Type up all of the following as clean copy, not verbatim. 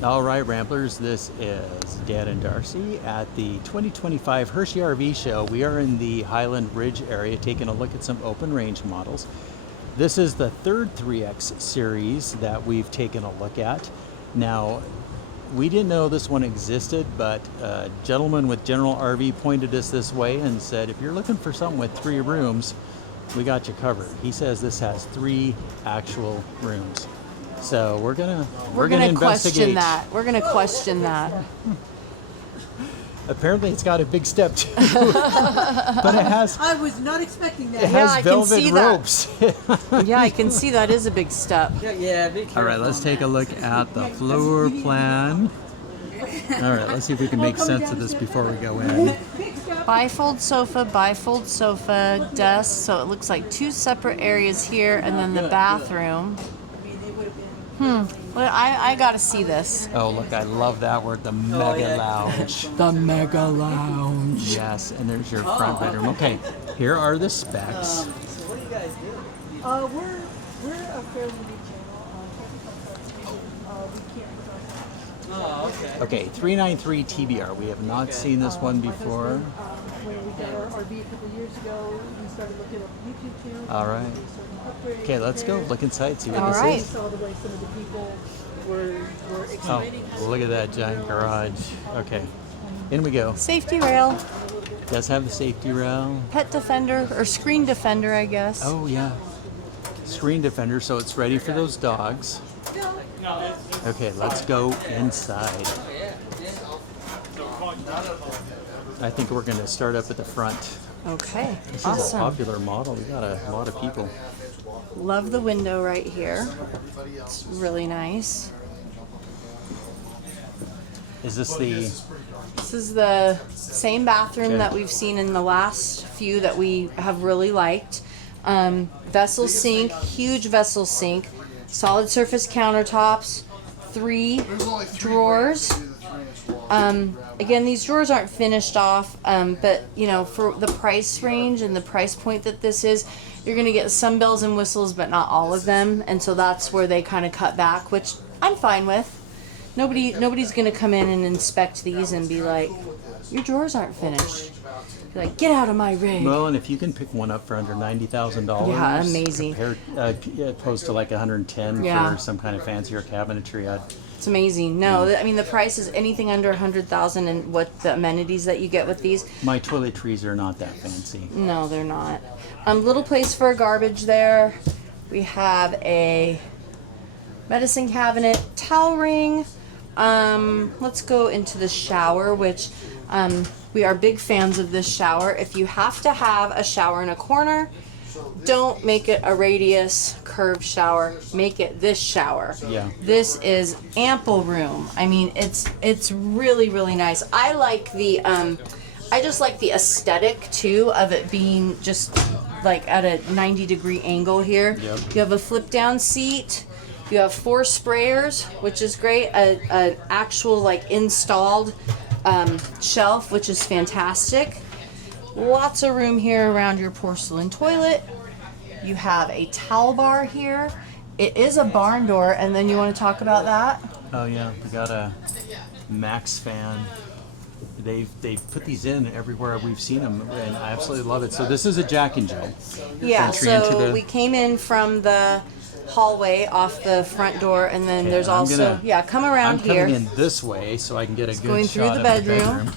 All right, Ramblers, this is Dan and Darcy at the 2025 Hershey RV Show. We are in the Highland Ridge area taking a look at some open range models. This is the third 3X series that we've taken a look at. Now, we didn't know this one existed, but a gentleman with General RV pointed us this way and said, if you're looking for something with 3 rooms, we got you covered. He says this has 3 actual rooms. So we're gonna question that. We're gonna question that. Apparently, it's got a big step too, but it has. I was not expecting that. It has velvet ropes. Yeah, I can see that is a big step. Yeah. Be careful. All right, let's take a look at the floor plan. All right, let's see if we can make sense of this before we go in. Bifold sofa, desk. So it looks like 2 separate areas here, and then the bathroom. Well, I gotta see this. Oh, look, I love that word, the mega lounge. The mega lounge. Yes, and there's your front bedroom. Okay, here are the specs. So what do you guys do? We're a fairly new channel. We can't. Oh, okay. Okay, 393 TBR. We have not seen this one before. When we got our RV a couple of years ago, we started looking at YouTube channels. All right. Okay, let's go look inside, see what All this right. is. Saw the way some of the people were explaining. Oh, look at that giant garage. Okay, in we go. Safety rail, Does have the safety rail. pet defender, or screen defender, I guess. Oh yeah, screen defender, so it's ready for those dogs. Okay, let's go inside. I think we're going to start up at the front. Okay, This is awesome. a popular model. We got a lot of people. Love the window right here. It's really nice. Is this the? This is the same bathroom Okay. that we've seen in the last few that we have really liked. Vessel sink, huge vessel sink, solid surface countertops, 3 drawers. Again, these drawers aren't finished off, but you know, for the price range and the price point that this is, you're gonna get some bells and whistles, but not all of them, and so that's where they kind of cut back, which I'm fine with. Nobody's gonna come in and inspect these and be like, your drawers aren't finished. Be like, get out of my rig. Well, and if you can pick one up for under $90,000, Yeah, amazing. Opposed to like 110 Yeah. for some kind of fancier cabinetry, It's amazing. No, I mean the price is anything under 100,000, and what the amenities that you get with these. my toiletries are not that fancy. No, they're not. Little place for garbage there. We have a medicine cabinet, towel ring. Let's go into the shower, which we are big fans of this shower. If you have to have a shower in a corner, don't make it a radius curved shower. Make it this shower. Yeah. This is ample room. I mean, it's really, really nice. I like the I just like the aesthetic too of it being just like at a 90-degree angle here. Yep. You have a flip down seat. You have 4 sprayers, which is great. An actual like installed shelf, which is fantastic. Lots of room here around your porcelain toilet. You have a towel bar here. It is a barn door, and then you want to talk about that? Oh yeah, we got a Max fan. They've put these in everywhere we've seen them, and I absolutely love it. So this is a Jack and Jill. Yeah, Entry into so the- we came in from the hallway off the front door, and then Okay, there's I'm also, gonna- come around I'm here. coming in this way so I can get a good going through shot the of bedroom.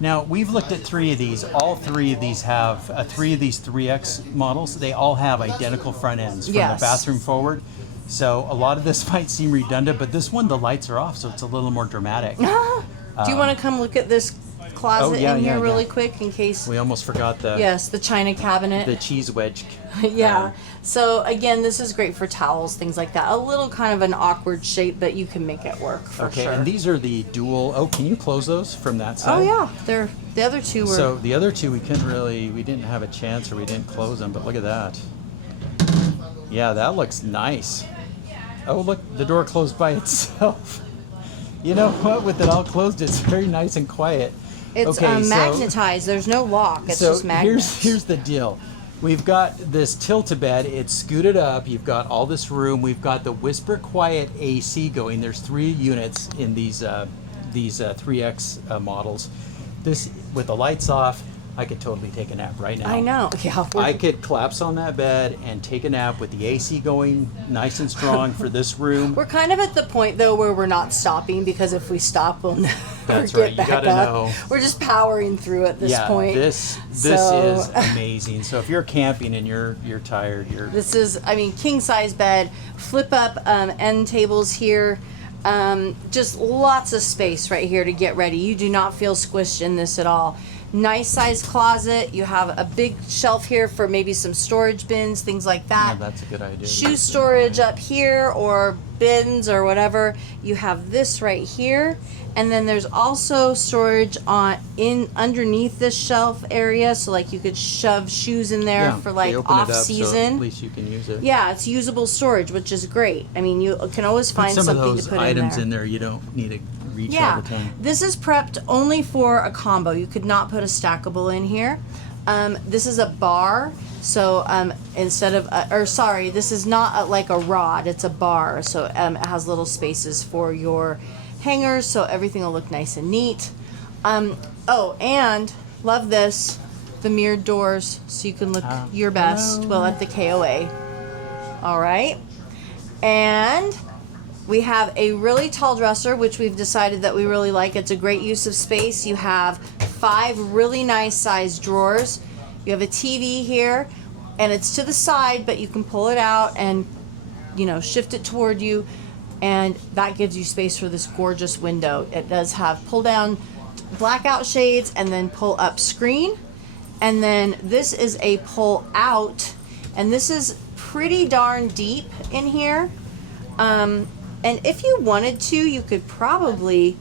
Now we've looked at 3 of these. All 3 of these have 3 of these 3X models. They all have identical front ends from Yes. the bathroom forward. So a lot of this might seem redundant, but this one the lights are off, so it's a little more dramatic. Do you want to come look at this closet yeah, in here yeah, really yeah. quick in case? We almost forgot the Yes, the china cabinet. the cheese wedge. Yeah. So again, this is great for towels, things like that. A little kind of an awkward shape, but you can make it work for Okay, sure. and these are the dual. Oh, can you close those from that side? Oh yeah, they're the other 2 were. So the other 2 we didn't have a chance, or we didn't close them. But look at that. Yeah, that looks nice. Oh look, the door closed by itself. You know what? With it all closed, it's very nice and quiet. It's Okay, so- magnetized. There's no lock. It's so just magnets. here's the deal. We've got this tilt-a-bed. It's scooted up. You've got all this room. We've got the Whisper Quiet AC going. There's 3 units in these 3X models. This, with the lights off, I could totally take a nap right now. I know. Yeah. I could collapse on that bed and take a nap with the AC going nice and strong for this room. We're kind of at the point though where we're not stopping, because if we stop, we'll never That's get right. You back gotta up. know. We're just powering through at this point. This So- is amazing. So if you're camping and you're tired, This is, I mean, king size bed, flip up end tables here. Just lots of space right here to get ready. You do not feel squished in this at all. Nice sized closet. You have a big shelf here for maybe some storage bins, things like that. that's a good idea. Shoe storage up here, or bins or whatever. You have this right here, and then there's also storage underneath this shelf area, so like you could shove shoes in there for they like open it off up, so season. at least you can use it. Yeah, it's usable storage, which is great. I mean, you can always Put find some of something those to put items in there. in there. You don't need to reach all Yeah, the time. this is prepped only for a combo. You could not put a stackable in here. This is a bar, so instead of, this is not like a rod, it's a bar. So it has little spaces for your hangers, so everything will look nice and neat. Oh, and love this, the mirrored doors, so you can look your best while at the KOA. All right, and we have a really tall dresser, which we've decided that we really like. It's a great use of space. You have 5 really nice sized drawers. You have a TV here, and it's to the side, but you can pull it out and, you know, shift it toward you, and that gives you space for this gorgeous window. It does have pull down blackout shades and then pull up screen. And then this is a pull out, and this is pretty darn deep in here. And if you wanted to, you could probably,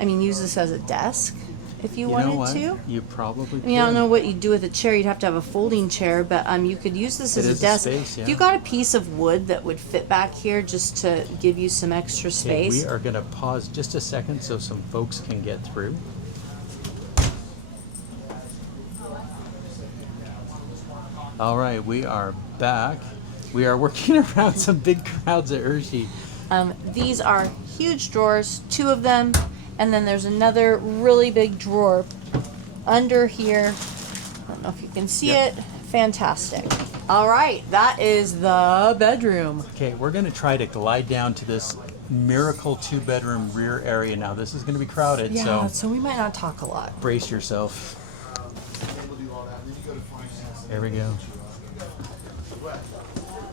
use this as a desk if you wanted know what? to. You probably I don't know what you'd do with a chair. You'd have to have a folding chair, but you could use this as It a is a desk. space, yeah. If you got a piece of wood that would fit back here just to give you some extra Okay, space. we are going to pause just a second so some folks can get through. All right, we are back. We are working around some big crowds at Hershey. These are huge drawers, 2 of them, and then there's another really big drawer under here. I don't know if you can see Yep. it. Fantastic. All right, that is the bedroom. Okay, we're going to try to glide down to this miracle 2-bedroom rear area now. This is going to be crowded, Yeah, so so we might not talk a lot. brace yourself. There we go.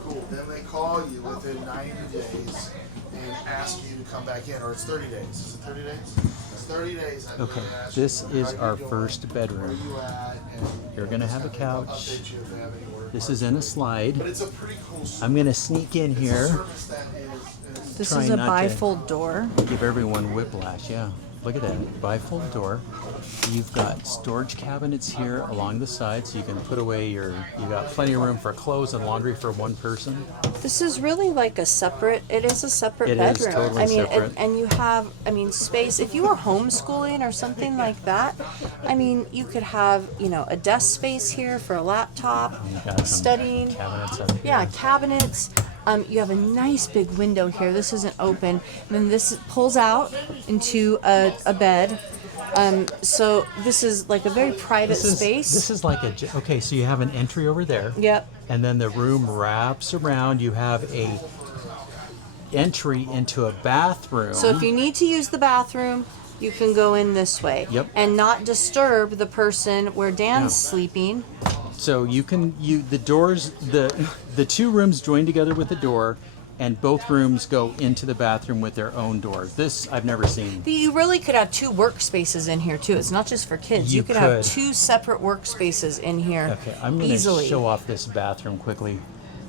Cool. Then they call you within 90 days and ask you to come back in, or it's 30 days. Is it 30 days? It's 30 days. I Okay, ask this you, is how our you doing, first where bedroom. you at, and You're going to have a they'll couch. update you if they have any work. This is in a slide. But it's a pretty cool I'm going to sneak in here. service that is This Trying is a not to- bifold door. Give everyone whiplash, yeah. Look at that, bifold door. You've got storage cabinets here along the side, so you can put away you got plenty of room for clothes and laundry for one person. This is really like it is a separate It is bedroom. totally separate. And you have, space. If you were homeschooling or something like that, you could have, a desk space here for a laptop, You got some studying. cabinets up here. Yeah, cabinets. You have a nice big window here. This isn't open. And then this pulls out into a bed. So this is like a very private space. This is like okay, so you have an entry over there. Yep. And then the room wraps around. You have a entry into a bathroom. So if you need to use the bathroom, you can go in this way. Yep. And not disturb the person where Dan's Yeah. sleeping. So the doors, the 2 rooms join together with the door, and both rooms go into the bathroom with their own doors. This I've never seen. You really could have 2 workspaces in here too. It's not just for kids. You You could have could. 2 separate workspaces in here. Okay, I'm going to easily. show off this bathroom quickly.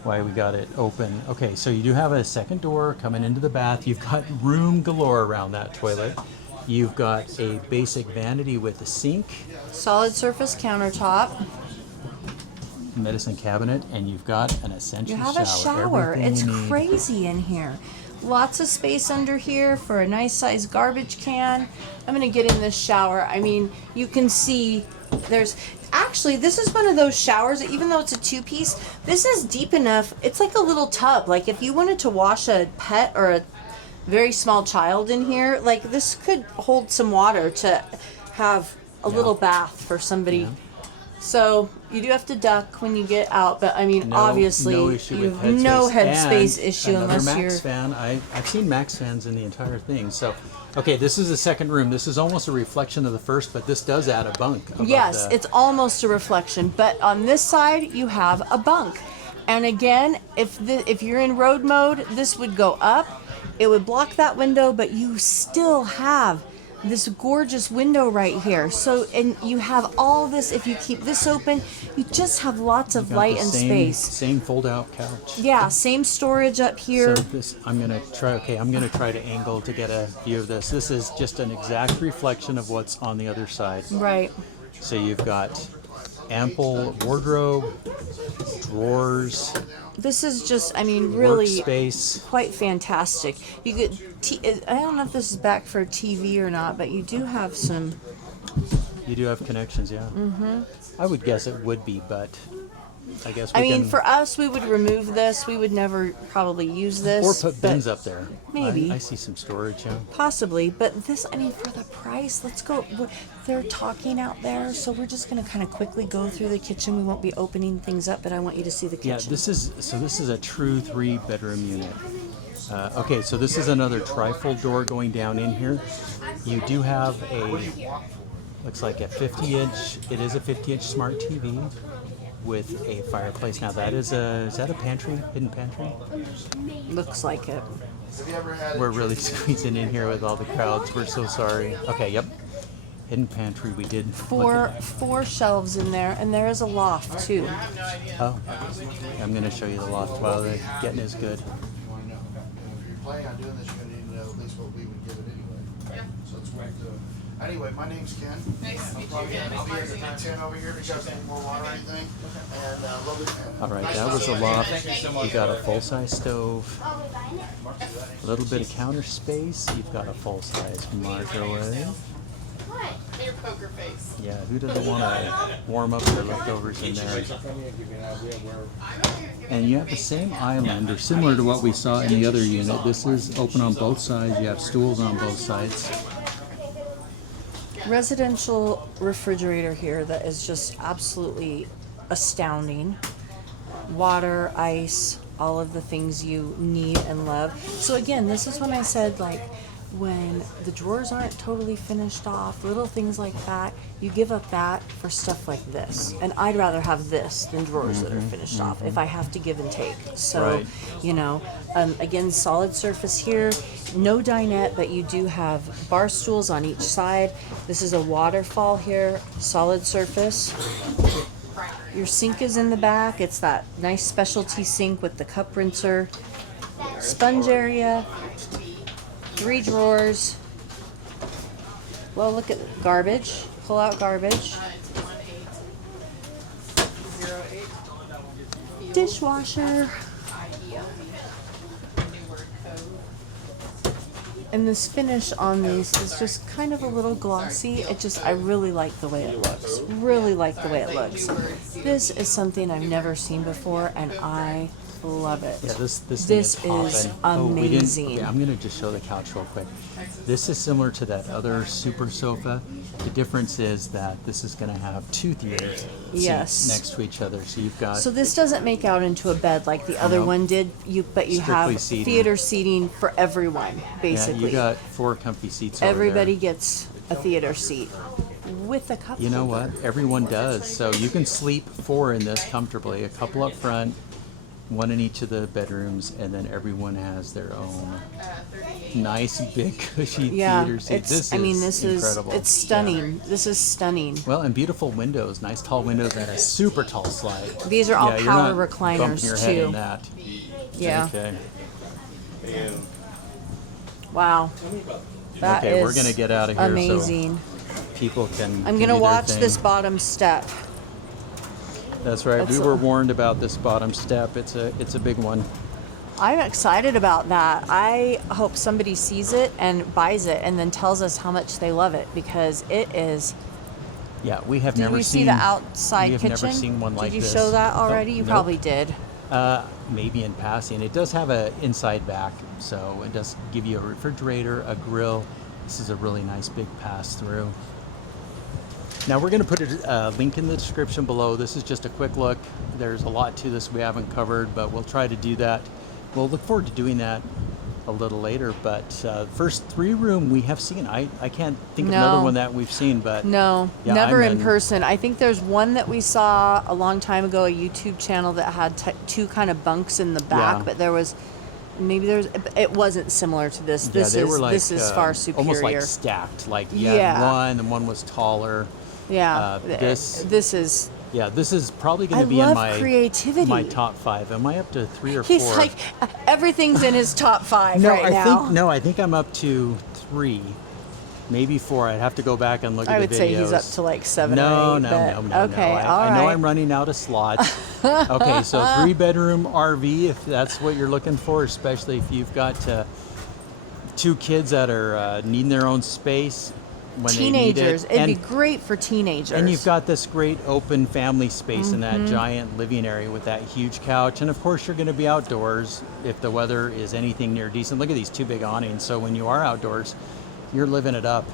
Why we got it open. Okay, so you do have a second door coming into the bath. You've got room galore around that toilet. You've got a basic vanity with a sink, Solid surface countertop. medicine cabinet, and you've got an essential You have shower. a shower. Everything It's you need. crazy in here. Lots of space under here for a nice sized garbage can. I'm gonna get in this shower. You can see Actually, this is one of those showers that even though it's a two-piece, this is deep enough. It's like a little tub. Like if you wanted to wash a pet or a very small child in here, like this could hold some water to have a little bath for somebody. Yeah. So you do have to duck when you get out, but I mean, No, obviously no issue you with have no headspace And issue another unless Max you're. fan. I've seen Max fans in the entire thing. So, okay, this is the second room. This is almost a reflection of the first, but this does add a bunk. Above Yes, the, it's almost a reflection, but on this side you have a bunk. And again, if you're in road mode, this would go up. It would block that window, but you still have this gorgeous window right here. So, and you have all this, if you keep this open, you just have lots of got light the and same, space. Same fold-out couch. Yeah, same storage up here. So this, I'm gonna try. Okay, I'm gonna try to angle to get a view of this. This is just an exact reflection of what's on the other side. Right. So you've got ample wardrobe, drawers, This is just, I mean, really workspace. quite fantastic. You could, I don't know if this is back for TV or not, but you do have some. You do have connections, yeah. Mm-hmm. I would guess it would be, but I guess we I mean, can, for us, we would remove this. We would never probably use this. or put but bins up there. maybe. I see some storage. Yeah. Possibly, but this, I mean, for the price, let's go. They're talking out there, so we're just going to kind of quickly go through the kitchen. We won't be opening things up, but I want you to see the kitchen. Yeah, this is a true 3-bedroom unit. Okay, so this is another trifold door going down in here. You do have looks like a 50-inch. It is a 50-inch smart TV with a fireplace. Now is that a pantry, hidden pantry? Looks like it. Have you ever had We're really squeezing in here with all the crowds. We're so sorry. Okay, yep. Hidden pantry. We did look at Four shelves in there, and there is a loft too. that. Oh, I'm going to show you the loft while the getting is good. if you're planning on doing this, you're gonna need to know at least what we would give it anyway. So it's worth doing. Anyway, my name's Ken. Nice to meet you. I'll be here at the time 10 over here if you guys need more water or anything. And love it. All right, that was a loft. You got a full-size stove, a little bit of counter space. You've got a full-size microwave. Your poker face. Yeah, who doesn't want to warm up their leftovers in there? And you have the same island, or similar to what we saw in the other unit. This is open on both sides. You have stools on both sides. Residential refrigerator here that is just absolutely astounding. Water, ice, all of the things you need and love. So again, this is when I said, like, when the drawers aren't totally finished off, little things like that, you give up that for stuff like this. And I'd rather have this than drawers that are finished off if I have to give and take. So, Right. you know, again, solid surface here, no dinette, but you do have bar stools on each side. This is a waterfall here, solid surface. Your sink is in the back. It's that nice specialty sink with the cup rinser. Sponge area, 3 drawers. Well, look at garbage. Pull out garbage. Dishwasher. And this finish on these is just kind of a little glossy. I really like the way it looks. Really like the way it looks. This is something I've never seen before, and I love it. Yeah, this thing This is is hopping. Oh, we didn't- amazing. okay, I'm going to just show the couch real quick. This is similar to that other super sofa. The difference is that this is going to have 2 theater seats Yes. next to each other. So you've got So this doesn't make out into a bed like the other Nope. one did. But you Strictly have seating. theater seating for everyone, basically. Yeah, you got 4 comfy seats over Everybody there. gets a theater seat with a cup You know holder. what? Everyone does. So you can sleep 4 in this comfortably. A couple up front, 1 in each of the bedrooms, and then everyone has their own nice, big, cushy Yeah, theater seat. it's. I mean, this is. incredible. It's stunning. This is stunning. Well, and beautiful windows, nice tall windows, and a super tall slide. These are all Yeah, you're power not recliners, bumping your head too. in that. Yeah. Okay. Wow. That Okay, is we're gonna get out of here so amazing. people can. I'm can gonna do their watch thing. this bottom step. That's right. That's We were warned about this bottom step. It's a big one. I'm excited about that. I hope somebody sees it and buys it and then tells us how much they love it, because it is Yeah, we have Did never we seen see the outside we have kitchen? never seen one like Did you this. show that Oh, already? You nope. probably did. Maybe in passing. It does have a inside back, so it does give you a refrigerator, a grill. This is a really nice big pass through. Now we're going to put a link in the description below. This is just a quick look. There's a lot to this we haven't covered, but we'll try to do that. We'll look forward to doing that a little later. But first 3-room we have seen. I can't think of another No. one that we've seen, but No, yeah, never I'm in person. I think there's one that we saw a long time ago, a YouTube channel that had 2 kind of bunks in the back, Yeah. but it wasn't similar to this. Yeah, they were like this is far superior. almost like stacked. Like you Yeah. had one and one was taller. Yeah, this is. Yeah, this is probably going I to be in love my creativity. my top 5. Am I up to 3 or 4? He's like everything's in his top 5 right now. I think I'm up to 3, maybe 4. I'd have to go back and look I at would the videos. say he's up to like 7 No, or 8. no, but no. Okay, all I right. know I'm running out of slots. Okay, so 3-bedroom RV, if that's what you're looking for, especially if you've got 2 kids that are needing their own space when Teenagers. they need it. It'd be great for teenagers. And you've got this great open family space in that giant living area with that huge couch. And of course, you're going to be outdoors if the weather is anything near decent. Look at these 2 big awnings. So when you are outdoors, you're living it up.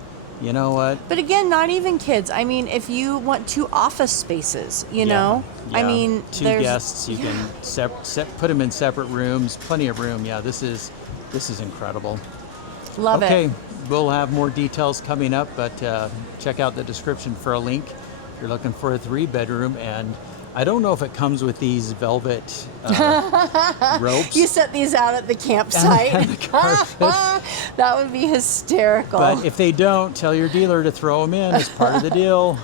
You know what? But again, not even kids. I mean, if you want 2 office spaces, you know, I Yeah. mean, 2 there's guests. You can put them in separate rooms. Plenty of room. Yeah, this is incredible. love Okay, it. we'll have more details coming up, but check out the description for a link if you're looking for a 3-bedroom. And I don't know if it comes with these velvet ropes. You set these out at the campsite. That would be hysterical. But if they don't, tell your dealer to throw them in as part of the deal.